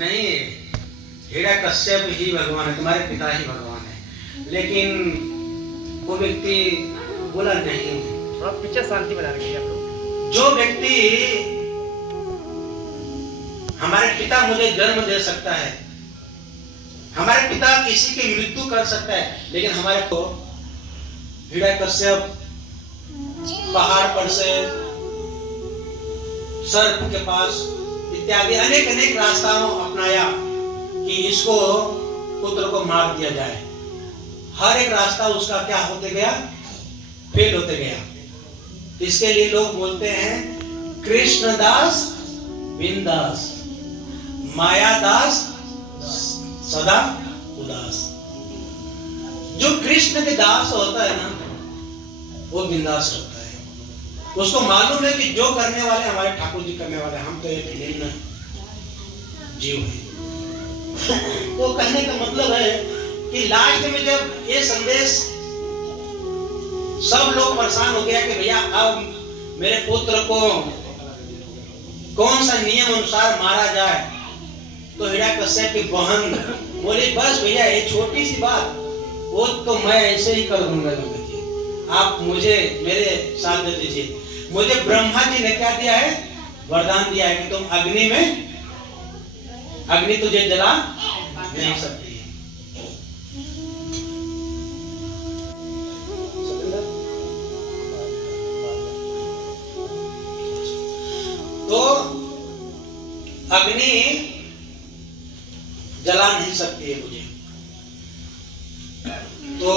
नहीं, हिरण्यकश्यप ही भगवान है, तुम्हारे पिता ही भगवान है। लेकिन वो व्यक्ति बोला नहीं, थोड़ा पीछे शांति बना रखिए आप लोग। जो व्यक्ति हमारे पिता मुझे जन्म दे सकता है, हमारे पिता किसी की मृत्यु कर सकता है, लेकिन हमारे को हिरण्यकश्यप पहाड़ पर से सर्प के पास इत्यादि अनेक अनेक रास्ताओं अपनाया कि इसको पुत्र को मार दिया जाए। हर एक रास्ता उसका क्या होते गया, फेल होते गया। इसके लिए लोग बोलते हैं कृष्णदास बिंदास, मायादास सदा उदास। जो कृष्ण के दास होता है ना, वो बिंदास होता है। उसको मालूम है कि जो करने वाले हमारे ठाकुर जी करने वाले, हम तो एक निम्न जीव हैं। तो कहने का मतलब है कि लास्ट में जब ये संदेश सब लोग परेशान हो गया कि भैया अब मेरे पुत्र को कौन सा नियम अनुसार मारा जाए, तो हिरण्यकश्यप की बहन बोली बस भैया ये छोटी सी बात, वो तो मैं ऐसे ही कर दूंगा, आप मुझे मेरे साथ दे दीजिए। मुझे ब्रह्मा जी ने क्या दिया है, वरदान दिया है कि तुम अग्नि में, अग्नि तुझे जला नहीं सकती है। तो अग्नि जला नहीं सकती है मुझे। तो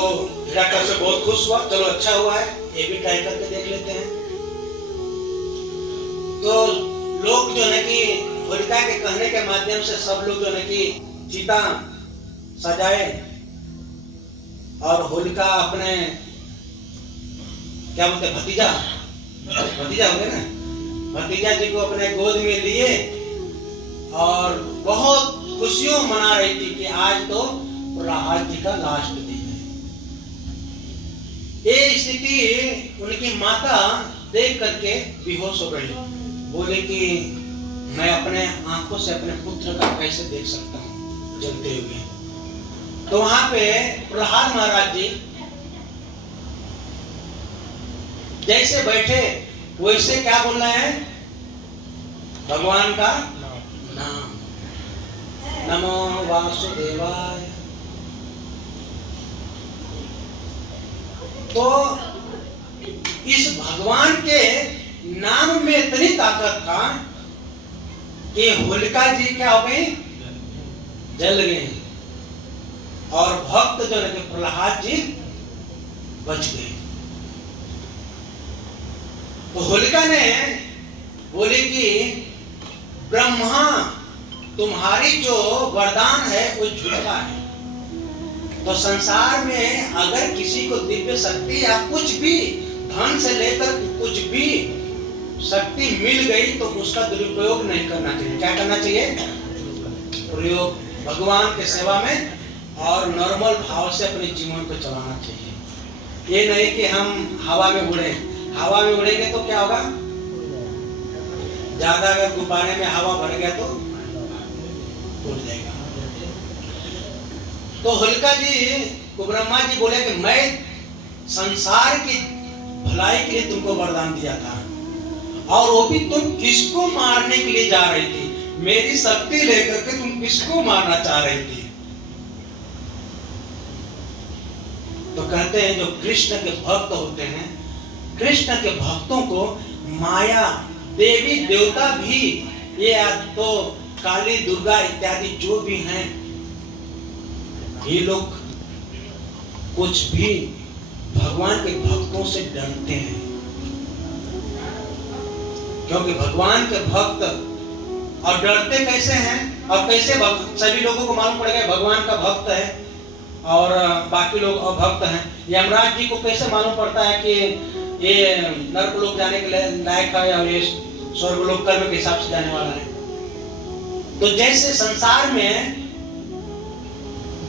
हिरण्यकश्यप बहुत खुश हुआ, चलो अच्छा हुआ है, ये भी ट्राई करके देख लेते हैं। तो लोग जो है कि होलिका के कहने के माध्यम से सब लोग जो है कि चिता सजाए और होलिका अपने क्या बोलते भतीजा हो गए ना, भतीजा जी को अपने गोद में लिए और बहुत खुशियों मना रही थी कि आज तो प्रहलाद जी का लास्ट दिन है। ये स्थिति उनकी माता देख करके बेहोश हो गई, बोले कि मैं अपने आंखों से अपने पुत्र का कैसे देख सकता हूँ जलते हुए। तो वहां पे प्रहलाद महाराज जी जैसे बैठे वैसे क्या बोलना है, भगवान का नाम, नमो वासुदेवाय। तो इस भगवान के नाम में इतनी ताकत था कि होलिका जी क्या हो गई, जल गए, और भक्त जो है प्रहलाद जी बच गए। तो होलिका ने बोली कि ब्रह्मा तुम्हारी जो वरदान है वो झूठा है। तो संसार में अगर किसी को दिव्य शक्ति या कुछ भी धन से लेकर कुछ भी शक्ति मिल गई तो उसका दुरुपयोग नहीं करना चाहिए। क्या करना चाहिए, प्रयोग भगवान के सेवा में और नॉर्मल भाव से अपने जीवन को चलाना चाहिए। ये नहीं कि हम हवा में उड़े, हवा में उड़ेंगे तो क्या होगा, ज्यादा अगर गुब्बारे में हवा भर गया तो उड़ जाएगा। तो होलिका जी को ब्रह्मा जी बोले कि मैं संसार की भलाई के लिए तुमको वरदान दिया था, और वो भी तुम किसको मारने के लिए जा रही थी, मेरी शक्ति लेकर के तुम किसको मारना चाह रही थी। तो कहते हैं जो कृष्ण के भक्त होते हैं, कृष्ण के भक्तों को माया देवी देवता भी, ये तो काली दुर्गा इत्यादि जो भी हैं, ये लोग कुछ भी भगवान के भक्तों से डरते हैं, क्योंकि भगवान के भक्त और डरते कैसे हैं, और कैसे सभी लोगों को मालूम पड़ेगा भगवान का भक्त है और बाकी लोग अभक्त हैं। यमराज जी को कैसे मालूम पड़ता है कि ये नरकलोक जाने के लायक है और ये स्वर्गलोक कर्म के हिसाब से जाने वाला है। तो जैसे संसार में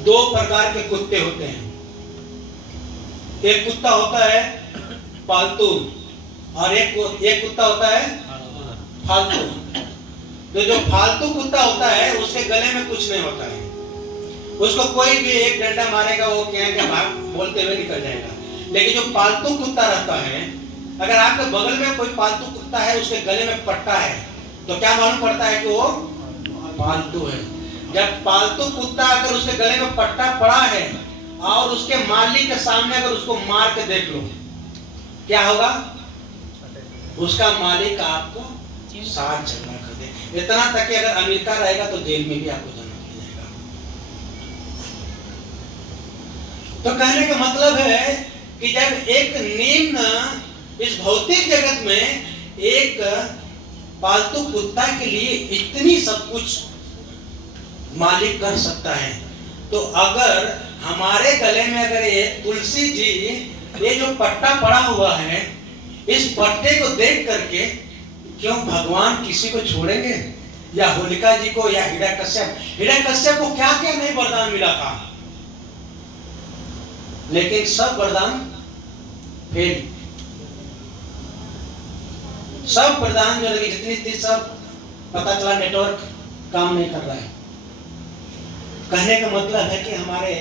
दो प्रकार के कुत्ते होते हैं, एक कुत्ता होता है पालतू और एक कुत्ता होता है फालतू। तो जो फालतू कुत्ता होता है उसके गले में कुछ नहीं होता है। उसको कोई भी एक डंडा मारेगा वो क्या भाग बोलते हुए निकल जाएगा। लेकिन जो पालतू कुत्ता रहता है, अगर आपके बगल में कोई पालतू कुत्ता है, उसके गले में पट्टा है, तो क्या मालूम पड़ता है कि वो पालतू है। जब पालतू कुत्ता अगर उसके गले में पट्टा पड़ा है और उसके मालिक के सामने अगर उसको मार के देख लो, क्या होगा? उसका मालिक आपको साथ झगड़ा कर दे। इतना तक कि अगर अमेरिका रहेगा तो जेल में भी आपको जाना पड़ जाएगा। तो कहने का मतलब है कि जब एक निम्न इस भौतिक जगत में एक पालतू कुत्ता के लिए इतनी सब कुछ मालिक कर सकता है, तो अगर हमारे गले में अगर ये तुलसी जी ये जो पट्टा पड़ा हुआ है, इस पट्टे को देख करके क्यों भगवान किसी को छोड़ेंगे? या होलिका जी को या हिरण्यकश्यप को क्या क्या नहीं वरदान मिला था, लेकिन सब वरदान फेल। सब वरदान जो लगी जितनी थी सब पता चला नेटवर्क काम नहीं कर रहा है। कहने का मतलब है कि हमारे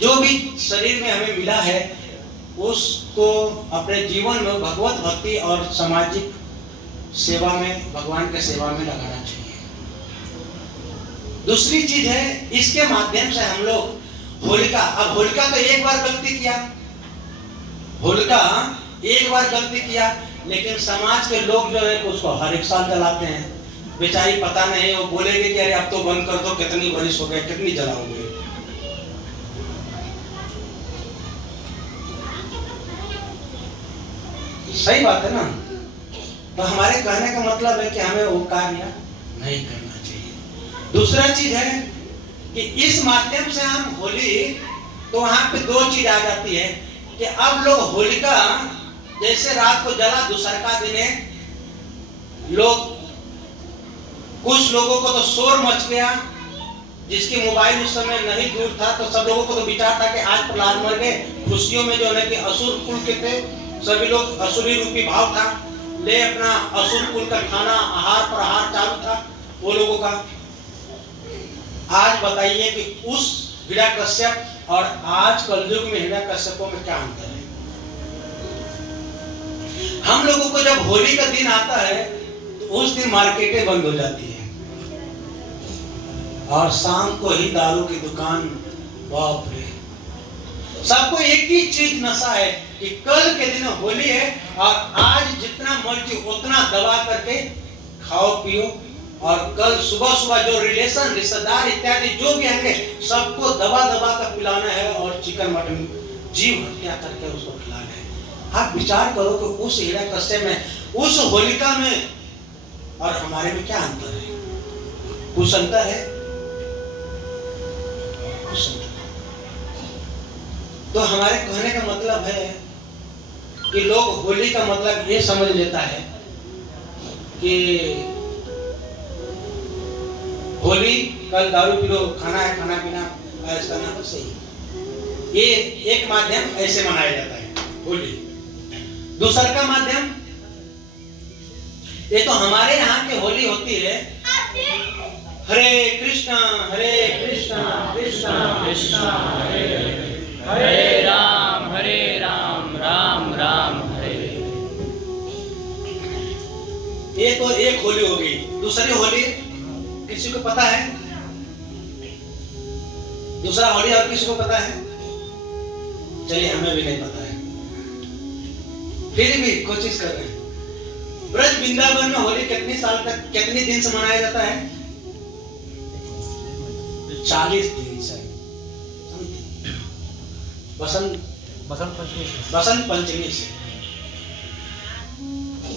जो भी शरीर में हमें मिला है उसको अपने जीवन में भगवत भक्ति और सामाजिक सेवा में, भगवान के सेवा में लगाना चाहिए। दूसरी चीज है, इसके माध्यम से हम लोग अब होलिका तो एक बार गलती किया, होलिका एक बार गलती किया, लेकिन समाज के लोग जो है उसको हर एक साल जलाते हैं। बेचारी पता नहीं, वो बोलेंगे कि अरे अब तो बंद कर दो, कितनी बरिश हो गए, कितनी जलाओगे। सही बात है ना? तो हमारे कहने का मतलब है कि हमें वो कार्य नहीं करना चाहिए। दूसरा चीज है कि इस माध्यम से हम होली, तो वहां पे दो चीज आ जाती है कि अब लोग होलिका जैसे रात को जला, दूसरका दिने लोग, कुछ लोगों को तो शोर मच गया, जिसकी मोबाइल उस समय नहीं दूर था, तो सब लोगों को तो विचार था कि आज प्रहलाद मर गए। खुशियों में जो है कि असुर कुल के थे, सभी लोग असुरी रूपी भाव था, ले अपना असुर कुल का खाना आहार प्रहार चालू था वो लोगों का। आज बताइए कि उस हिरण्यकश्यप और आज कलयुग में हिरण्यकश्यपों में क्या अंतर है? हम लोगों को जब होली का दिन आता है तो उस दिन मार्केटें बंद हो जाती है और शाम को ही दारू की दुकान, बाप रे, सबको एक ही चीज नशा है कि कल के दिन होली है और आज जितना मर्जी उतना दबा करके खाओ पियो, और कल सुबह सुबह जो रिलेशन, रिश्तेदार इत्यादि जो भी आएंगे सबको दबा दबा कर पिलाना है और चिकन मटन जीव हत्या करके उसको खिलाना है। आप विचार करो कि उस हिरण्यकश्यप में, उस होलिका में और हमारे में क्या अंतर है? कुछ अंतर है? कुछ अंतर। तो हमारे कहने का मतलब है कि लोग होली का मतलब ये समझ लेता है कि होली कल दारू पी लो, खाना है, खाना पीना ऐसा करना तो सही। ये एक माध्यम ऐसे मनाया जाता है होली। दूसरा का माध्यम, ये तो हमारे यहाँ की होली होती है, हरे कृष्णा कृष्णा कृष्णा हरे राम राम राम हरे। ये तो एक होली हो गई। दूसरी होली किसी को पता है? दूसरा होली और किसी को पता है? चलिए, हमें भी नहीं पता है, फिर भी कोशिश कर रहे हैं। ब्रज वृंदावन में होली कितनी साल तक, कितने दिन से मनाया जाता है? 40 दिन से। बसंत पंचमी से।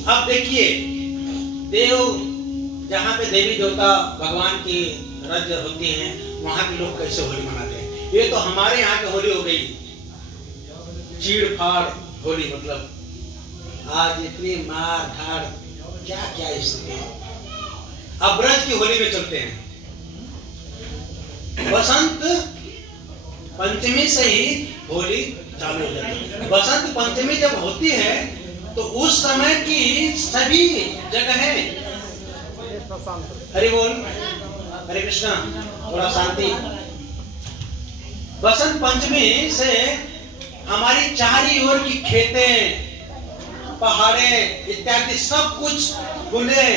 अब देखिए, देव जहाँ पे देवी देवता भगवान की रज होती हैं, वहां के लोग कैसे होली मनाते हैं? ये तो हमारे यहाँ की होली हो गई चीड़ फाड़ होली, मतलब आज इतनी मार धाड़, क्या क्या स्थिति है। अब ब्रज की होली में चलते हैं। बसंत पंचमी से ही होली चालू हो जाती है। बसंत पंचमी जब होती है तो उस समय की सभी जगहें, हरि बोल, हरे कृष्णा, थोड़ा शांति। बसंत पंचमी से हमारी चारों ओर की खेतें, पहाड़े इत्यादि सब कुछ फूले,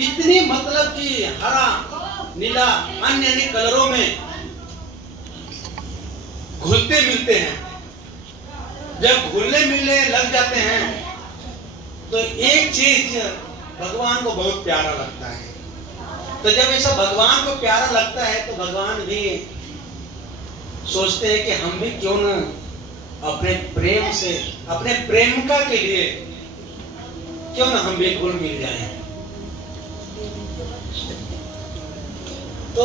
इतनी मतलब कि हरा, नीला, अन्य अन्य कलरों में घुलते मिलते हैं। जब घुलने मिलने लग जाते हैं तो एक चीज भगवान को बहुत प्यारा लगता है। तो जब ऐसा भगवान को प्यारा लगता है तो भगवान भी सोचते हैं कि हम भी क्यों न अपने प्रेम से, अपने प्रेमिका के लिए क्यों न हम भी घुल मिल जाएं। तो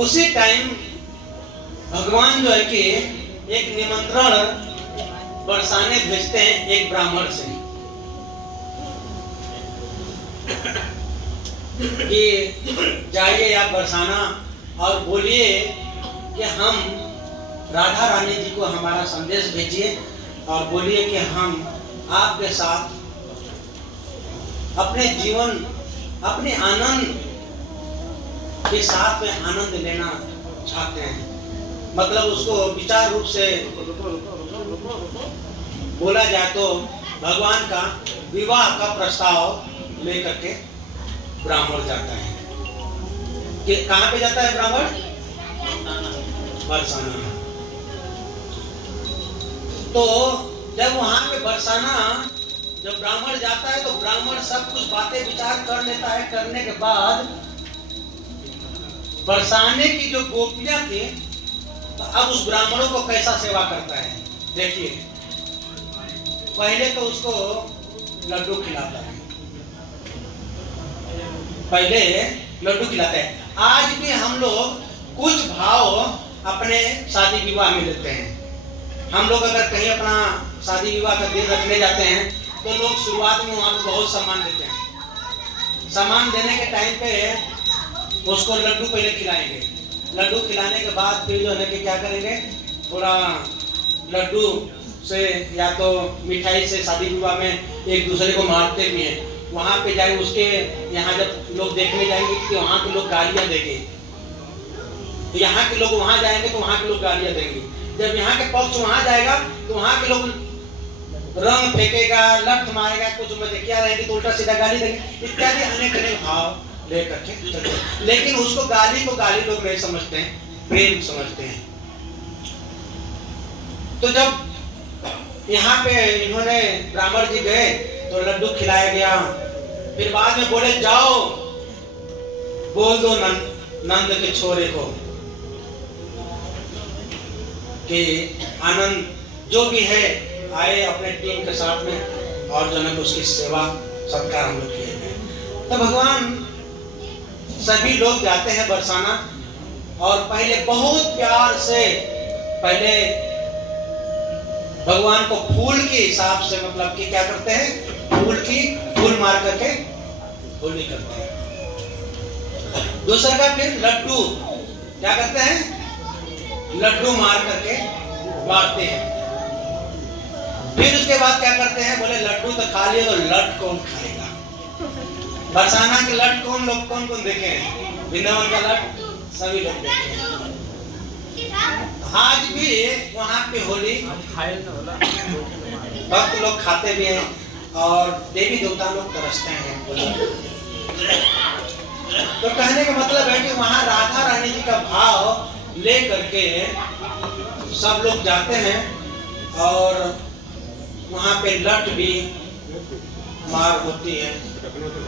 उसी टाइम भगवान जो है कि एक निमंत्रण बरसाने भेजते हैं एक ब्राह्मण से कि जाइए आप बरसाना और बोलिए कि हम राधा रानी जी को हमारा संदेश भेजिए और बोलिए कि हम आपके साथ अपने जीवन, अपने आनंद के साथ में आनंद लेना चाहते हैं। मतलब उसको विचार रूप से बोला जाए तो भगवान का विवाह का प्रस्ताव लेकर के ब्राह्मण जाता है। कि कहाँ पे जाता है ब्राह्मण? बरसाना। तो जब वहां पे बरसाना जब ब्राह्मण जाता है तो ब्राह्मण सब कुछ बातें विचार कर लेता है। करने के बाद बरसाने की जो गोपियां थी, तो अब उस ब्राह्मणों को कैसा सेवा करता है देखिए। पहले तो उसको लड्डू खिलाता है, पहले लड्डू खिलाता है। आज भी हम लोग कुछ भाव अपने शादी विवाह में लेते हैं। हम लोग अगर कहीं अपना शादी विवाह का दिन रखने जाते हैं तो लोग शुरुआत में वहां पर बहुत सम्मान देते हैं। सम्मान देने के टाइम पे उसको लड्डू पहले खिलाएंगे। लड्डू खिलाने के बाद फिर जो है कि क्या करेंगे, थोड़ा लड्डू से या तो मिठाई से शादी विवाह में एक दूसरे को मारते भी हैं। वहां पे जाए उसके यहाँ जब लोग देखने जाएंगे कि वहां के लोग गालियां देंगे, यहाँ के लोग वहां जाएंगे तो वहां के लोग गालियां देंगे। जब यहाँ के पक्ष वहां जाएगा तो वहां के लोग रंग फेंकेगा, लठ मारेगा, कुछ मजाकिया रहेंगे तो उल्टा सीधा गाली देंगे, इत्यादि अनेक अनेक भाव लेकर के चलते। लेकिन उसको गाली को गाली लोग नहीं समझते हैं, प्रेम समझते हैं। तो जब यहाँ पे इन्होंने ब्राह्मण जी गए तो लड्डू खिलाया गया। फिर बाद में बोले जाओ बोल दो नंद के छोरे को कि आनंद जो भी है आए अपने टीम के साथ में और जो है उसकी सेवा सत्कार हम लोग किए गए। तो भगवान सभी लोग जाते हैं बरसाना और पहले बहुत प्यार से पहले भगवान को फूल के हिसाब से, मतलब कि क्या करते हैं, फूल मार करके होली करते हैं। दूसरा का फिर लड्डू क्या करते हैं, लड्डू मार करके मारते हैं। फिर उसके बाद क्या करते हैं, बोले लड्डू तो खा लिए तो लट कौन खाएगा। बरसाना के लट कौन देखे हैं? वृंदावन का लट सभी लोग देखे हैं। आज भी वहाँ पे होली भक्त लोग खाते भी हैं और देवी देवता लोग तरसते हैं। तो कहने का मतलब है कि वहाँ राधा रानी जी का भाव ले करके सब लोग जाते हैं और वहाँ पे लट भी मार होती है।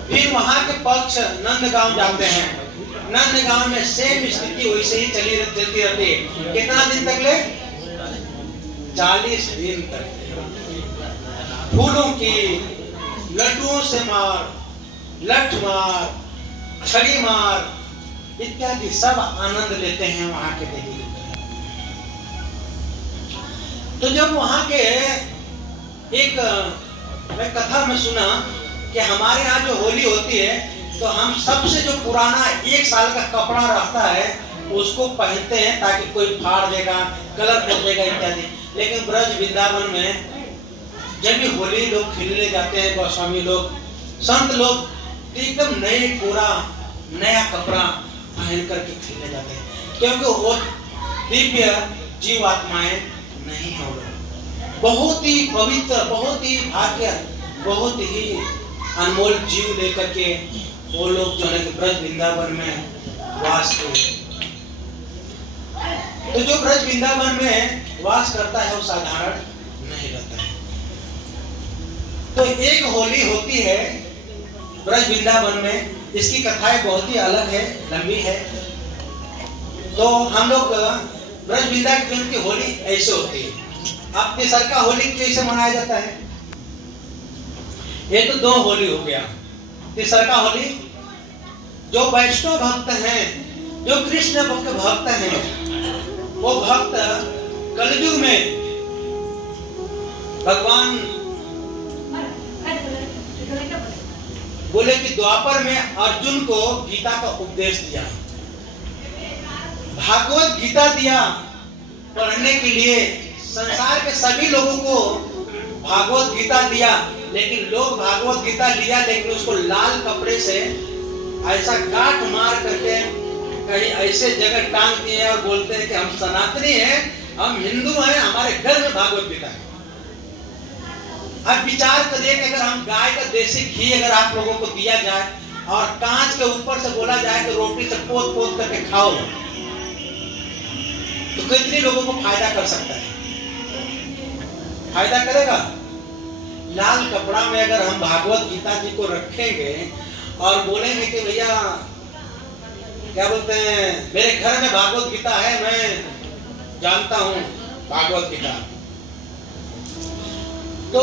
फिर वहाँ के पक्ष नंदगांव जाते हैं। नंदगांव में सेम स्थिति वैसे ही चलती रहती है। कितना दिन तक ले? 40 दिन तक फूलों की, लड्डुओं से मार, लठ मार, छड़ी मार इत्यादि सब आनंद लेते हैं वहां के देवी। तो जब वहां के एक मैं कथा में सुना कि हमारे यहाँ जो होली होती है तो हम सबसे जो पुराना 1 साल का कपड़ा रहता है उसको पहनते हैं ताकि कोई फाड़ देगा, कलर कर देगा इत्यादि। लेकिन ब्रज वृंदावन में जब भी होली लोग खेलने जाते हैं, गोस्वामी लोग, संत लोग एकदम नए पूरा नया कपड़ा पहन करके खेलने जाते हैं, क्योंकि वो दिव्य जीव आत्माएं नहीं हो रहे। बहुत ही पवित्र, बहुत ही भाग्य, बहुत ही अनमोल जीव लेकर के वो लोग जो है कि ब्रज वृंदावन में वास करते। तो जो ब्रज वृंदावन में वास करता है वो साधारण नहीं रहता है। तो एक होली होती है ब्रज वृंदावन में, इसकी कथाएं बहुत ही अलग है, लंबी है। तो हम लोग ब्रज वृंदावन की होली ऐसे होती है। अब तीसर का होली कैसे मनाया जाता है? ये तो 2 होली हो गया। तीसर का होली जो वैष्णव भक्त हैं, जो कृष्ण भक्त हैं, वो भक्त कलयुग में भगवान बोले कि द्वापर में अर्जुन को गीता का उपदेश दिया, भागवत गीता दिया पढ़ने के लिए। संसार के सभी लोगों को भागवत गीता दिया, लेकिन लोग भागवत गीता लिया लेकिन उसको लाल कपड़े से ऐसा गांठ मार करके कहीं ऐसे जगह टांग दिए और बोलते हैं कि हम सनातनी हैं, हम हिंदू हैं, हमारे घर में भागवत गीता है। अब विचार करिए कि अगर हम गाय का देसी घी अगर आप लोगों को दिया जाए और कांच के ऊपर से बोला जाए कि रोटी से पोत पोत करके खाओ, तो कितने लोगों को फायदा कर सकता है? फायदा करेगा? लाल कपड़ा में अगर हम भागवत गीता जी को रखेंगे और बोलेंगे कि भैया क्या बोलते हैं, मेरे घर में भागवत गीता है, मैं जानता हूं भागवत गीता, तो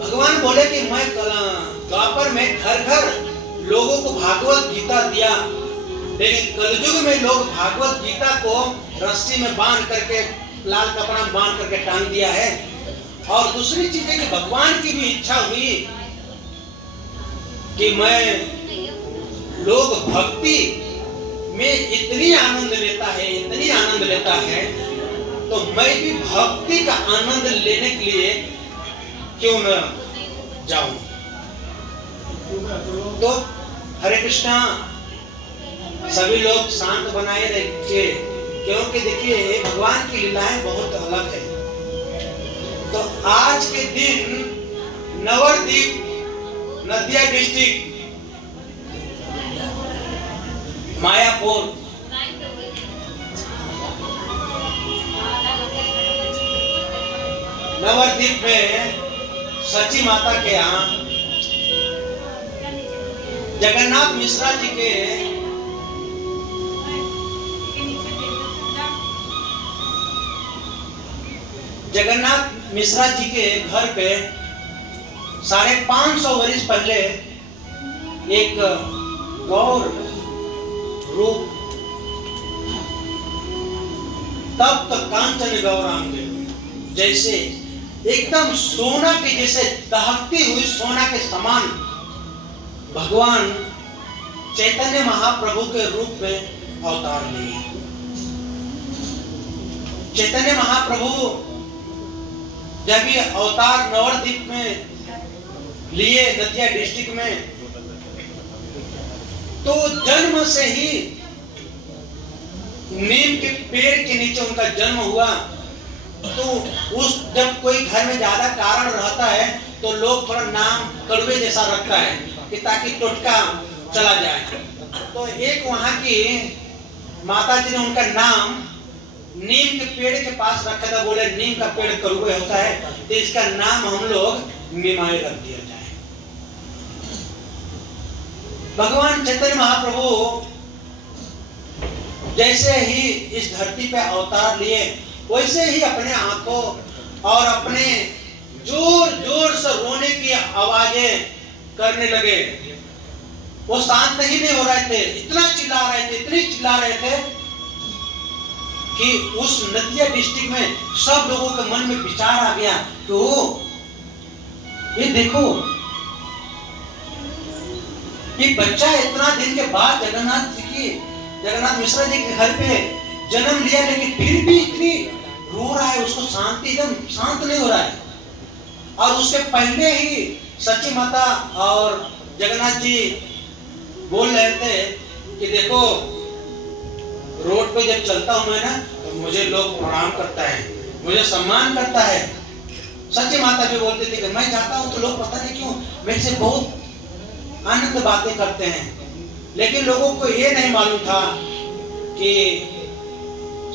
भगवान बोले कि मैं द्वापर में घर घर लोगों को भागवत गीता दिया, लेकिन कलयुग में लोग भागवत गीता को रस्सी में बांध करके, लाल कपड़ा में बांध करके टांग दिया है। और दूसरी चीज है कि भगवान की भी इच्छा हुई कि मैं लोग भक्ति में इतनी आनंद लेता है, इतनी आनंद लेता है, तो मैं भी भक्ति का आनंद लेने के लिए क्यों न जाऊं। तो हरे कृष्णा, सभी लोग शांत बनाए रखिए, क्योंकि देखिए भगवान की लीलाएं बहुत अलग है। तो आज के दिन नवरदीप नदिया डिस्ट्रिक्ट मायापुर नवरदीप में सची माता के यहाँ जगन्नाथ मिश्रा जी के घर पे 550 वर्ष पहले एक गौर रूप तप्त कांचन गौरांग, जैसे एकदम सोना के जैसे दहकती हुई सोना के समान भगवान चैतन्य महाप्रभु के रूप में अवतार लिए। चैतन्य महाप्रभु जब ये अवतार नवरदीप में लिए, नदिया डिस्ट्रिक्ट में, तो जन्म से ही नीम के पेड़ के नीचे उनका जन्म हुआ। तो उस जब कोई घर में ज्यादा कारण रहता है तो लोग थोड़ा नाम कड़वे जैसा रखता है कि ताकि टोटका चला जाए। तो एक वहां की माता जी ने उनका नाम नीम के पेड़ के पास रखा था, बोले नीम का पेड़ कड़वे होता है तो इसका नाम हम लोग निमाई रख दिया जाए। भगवान चैतन्य महाप्रभु जैसे ही इस धरती पे अवतार लिए, वैसे ही अपने आंखों और अपने जोर जोर से रोने की आवाजें करने लगे। वो शांत ही नहीं हो रहे थे, इतना चिल्ला रहे थे, इतनी चिल्ला रहे थे कि उस नदिया डिस्ट्रिक्ट में सब लोगों के मन में विचार आ गया तो ये देखो, ये बच्चा इतना दिन के बाद जगन्नाथ मिश्रा जी के घर पे जन्म लिया, लेकिन फिर भी इतनी रो रहा है, उसको शांति एकदम शांत नहीं हो रहा है। और उसके पहले ही सची माता और जगन्नाथ जी बोल रहे थे कि देखो रोड पे जब चलता हूं मैं ना तो मुझे लोग प्रणाम करता है, मुझे सम्मान करता है। सच्ची माता भी बोलती थी कि मैं जाता हूं तो लोग पता नहीं क्यों मेरे से बहुत आनंद बातें करते हैं, लेकिन लोगों को ये नहीं मालूम था कि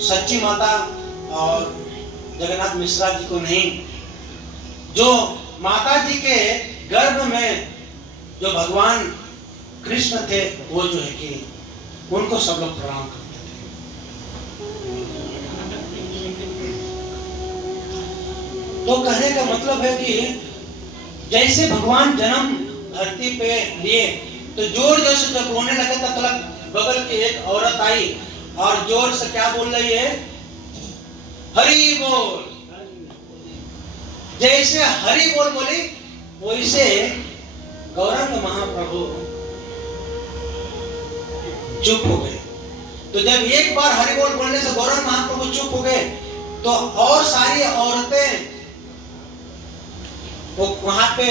सच्ची माता और जगन्नाथ मिश्रा जी को नहीं, जो माता जी के गर्भ में जो भगवान कृष्ण थे वो जो है कि उनको सब लोग प्रणाम करते थे। तो कहने का मतलब है कि जैसे भगवान जन्म धरती पे लिए तो जोर जोर से जब रोने लगे तब बगल की एक औरत आई और जोर से क्या बोल रही है, हरि बोल। जैसे हरि बोल बोली वैसे गौरंग महाप्रभु चुप हो गए। तो जब एक बार हरि बोल बोलने से गौरंग महाप्रभु चुप हो गए तो और सारी औरतें वो वहां पे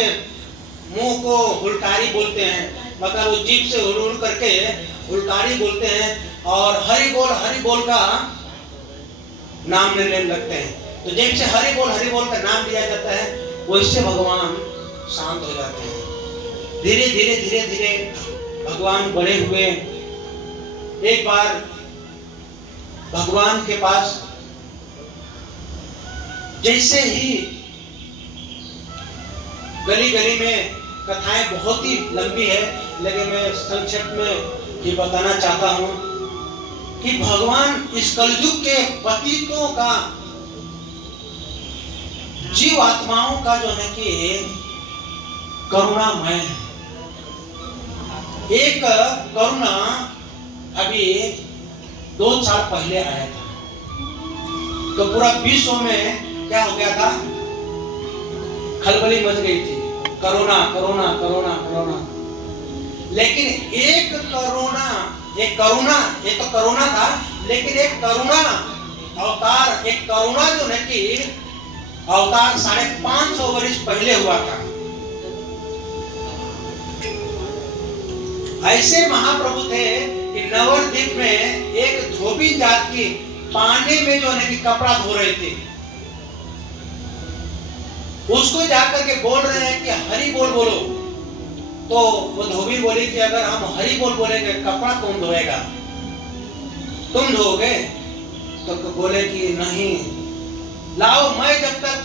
मुंह को हुलकारी बोलते हैं, मतलब वो जीभ से हुल करके हुलकारी बोलते हैं और हरि बोल का नाम लेने लगते हैं। तो जैसे हरि बोल का नाम दिया जाता है वैसे भगवान शांत हो जाते हैं। धीरे धीरे भगवान बड़े हुए। एक बार भगवान के पास जैसे ही गली में कथाएं बहुत ही लंबी है लेकिन मैं संक्षेप में ये बताना चाहता हूं कि भगवान इस कलयुग के पतितों का, जीव आत्माओं का जो है कि करुणामय है। एक करुणा अभी 2 साल पहले आया था तो पूरा विश्व में क्या हो गया था, खलबली मच गई थी, कोरोना। लेकिन एक तो कोरोना था, लेकिन एक करुणा अवतार, एक करुणा जो है कि अवतार 550 वर्ष पहले हुआ था। ऐसे महाप्रभु थे कि नवद्वीप में एक धोबी जात की पानी में जो है कि कपड़ा धो रहे थे, उसको जाकर के बोल रहे हैं कि हरि बोल बोलो। तो वो धोबी बोली कि अगर हम हरि बोल बोलेंगे कपड़ा कौन धोएगा, तुम धोगे? तो बोले कि नहीं, लाओ मैं जब तक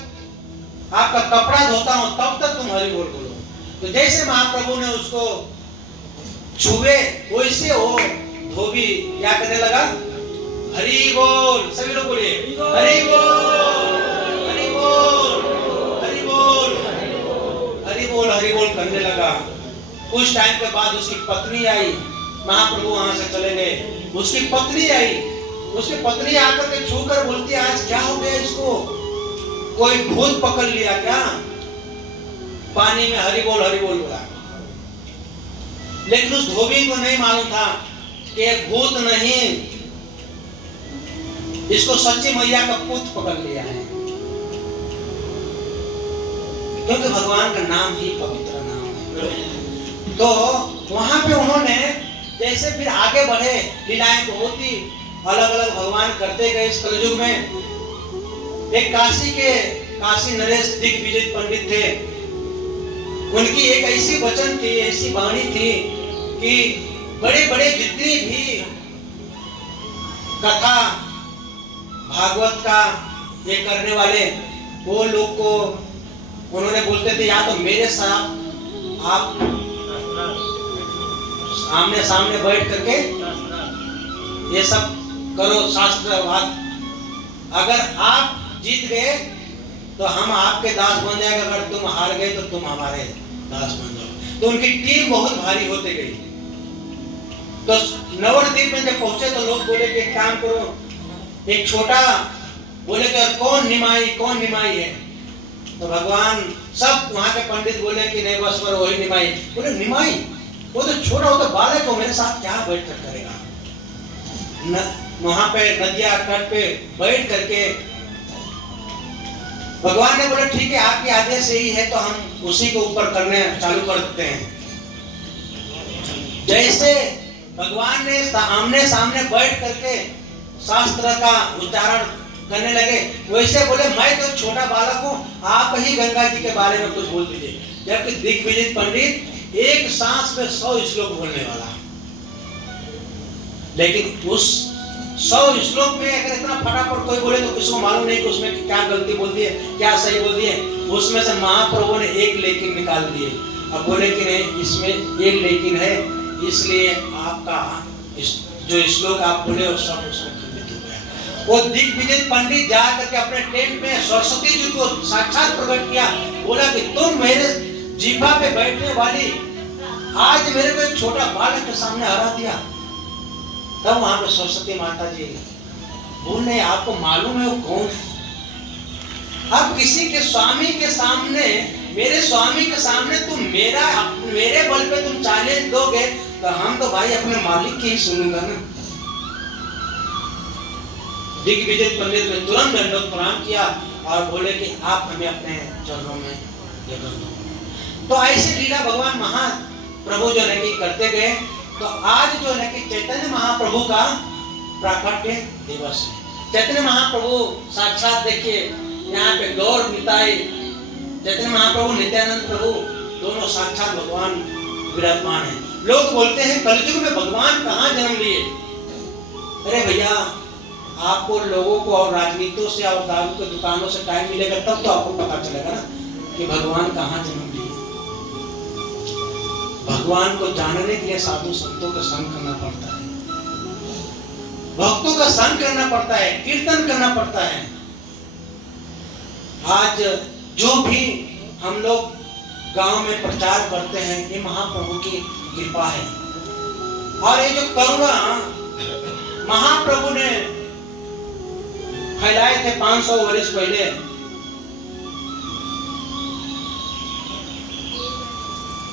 आपका कपड़ा धोता हूं तब तक तुम हरि बोल बोलो। तो जैसे महाप्रभु ने उसको छुए वैसे वो धोबी क्या करने लगा, हरि बोल। सभी लोग बोलिए हरि बोल, हरि बोल, हरि बोल, हरि बोल करने लगा। कुछ टाइम के बाद उसकी पत्नी आई, महाप्रभु वहां से चले गए। उसकी पत्नी आई, उसकी पत्नी आकर के छूकर बोलती, आज क्या हो गया इसको, कोई भूत पकड़ लिया क्या? पानी में हरि बोल बोला। लेकिन उस धोबी को नहीं मालूम था कि भूत नहीं, इसको सच्ची मैया का पुत्र पकड़ लिया है, क्योंकि भगवान का नाम ही पवित्र नाम है। तो वहां पे उन्होंने जैसे फिर आगे बढ़े, लीलाएं बहुत ही अलग अलग भगवान करते गए इस कलयुग में। एक काशी नरेश दिग्विजय पंडित थे, उनकी एक ऐसी वचन थी, ऐसी वाणी थी कि बड़े बड़े जितनी भी कथा भागवत का ये करने वाले वो लोग को उन्होंने बोलते थे, या तो मेरे साथ आप आमने सामने बैठ करके ये सब करो शास्त्रवाद, अगर आप जीत गए तो हम आपके दास बन जाएंगे, अगर तुम हार गए तो तुम हमारे दास बन जाओ। तो उनकी टीम बहुत भारी होते गई। तो नवद्वीप में जब पहुंचे तो लोग बोले कि एक काम करो, एक छोटा बोले कि कौन निमाई है? तो भगवान सब वहां के पंडित बोले कि नहीं बस वही निमाई। बोले निमाई वो तो छोटा, वो तो बालक हो, मेरे साथ क्या बैठ कर करेगा? वहां पे नदिया तट पे बैठ करके भगवान ने बोला ठीक है, आपके आदेश से ही है तो हम उसी के ऊपर करने चालू कर देते हैं। जैसे भगवान ने आमने सामने बैठ करके शास्त्र का उच्चारण करने लगे, वैसे बोले मैं तो छोटा बालक हूँ, आप ही गंगा जी के बारे में कुछ बोल दीजिए। जबकि दिग्विजय पंडित एक सांस में 100 श्लोक बोलने वाला है, लेकिन उस 100 श्लोक में अगर इतना फटाफट कोई बोले तो किसको मालूम नहीं कि उसमें क्या गलती बोल दी है, क्या सही बोल दी है। उसमें से महाप्रभु ने एक लेकिन निकाल दिए। अब बोले कि नहीं, इसमें एक लेकिन है, इसलिए आपका जो श्लोक आप बोले वो सब उसमें खंडित हो गया। वो दिग्विजय पंडित जा करके अपने टेंट में सरस्वती जी को साक्षात प्रकट किया, बोला कि तुम मेरे जीभा पे बैठने वाली आज मेरे को एक छोटा बालक के सामने हरा दिया। तब वहां पे सरस्वती माता जी बोले, आपको मालूम है वो कौन है? अब किसी के स्वामी के सामने, मेरे स्वामी के सामने तुम मेरे बल पे तुम चैलेंज दोगे तो हम तो भाई अपने मालिक की ही सुनूंगा ना। दिग्विजय पंडित ने तुरंत दंडवत प्रणाम किया और बोले कि आप हमें अपने चरणों में ये कर दो। तो ऐसे लीला भगवान महाप्रभु जो है कि करते गए। तो आज जो है कि चैतन्य महाप्रभु का प्राकट्य दिवस है। चैतन्य महाप्रभु साक्षात देखिए, यहाँ पे गौर निताई चैतन्य महाप्रभु, नित्यानंद प्रभु दोनों साक्षात भगवान विराजमान है। लोग बोलते हैं कलयुग में भगवान कहाँ जन्म लिए? अरे भैया, आपको लोगों को और राजनीतियों से और दारू के दुकानों से टाइम मिलेगा तब तो आपको पता चलेगा ना कि भगवान कहाँ जन्म लिए। भगवान को जानने के लिए साधु संतों का संग करना पड़ता है, भक्तों का संग करना पड़ता है, कीर्तन करना पड़ता है। आज जो भी हम लोग गांव में प्रचार करते हैं, ये महाप्रभु की कृपा है। और ये जो करुणा महाप्रभु ने फैलाए थे 500 वर्ष पहले,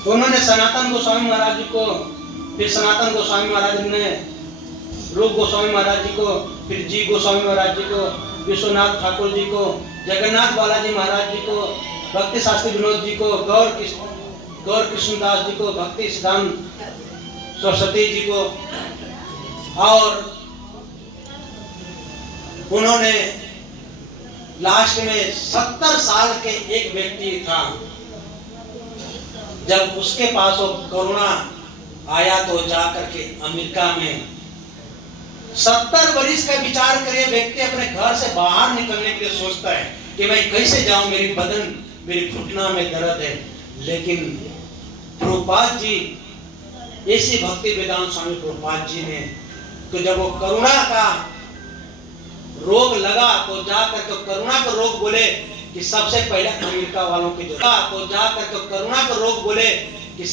उन्होंने सनातन गोस्वामी महाराज जी को, फिर सनातन गोस्वामी महाराज ने रूप गोस्वामी महाराज जी को, फिर जी गोस्वामी महाराज जी को, विश्वनाथ ठाकुर जी को, जगन्नाथ बालाजी महाराज जी को, भक्ति शास्त्री विनोद जी को, गौर कृष्णदास जी को, भक्ति सिद्धांत सरस्वती जी को, और उन्होंने लास्ट में 70 साल के एक व्यक्ति था, जब उसके पास वो कोरोना आया तो जाकर के अमेरिका में 70 वर्ष का विचार करे व्यक्ति अपने घर से बाहर निकलने के लिए सोचता है कि मैं कैसे जाऊं, मेरी बदन, मेरी घुटना में दर्द है। लेकिन प्रभुपाद जी, ऐसी भक्ति वेदांत स्वामी प्रभुपाद जी ने, तो जब वो करुणा का रोग लगा तो जाकर तो करुणा का रोग बोले कि सबसे पहले अमेरिका वालों की जो, तो जाकर तो करुणा का रोग बोले कि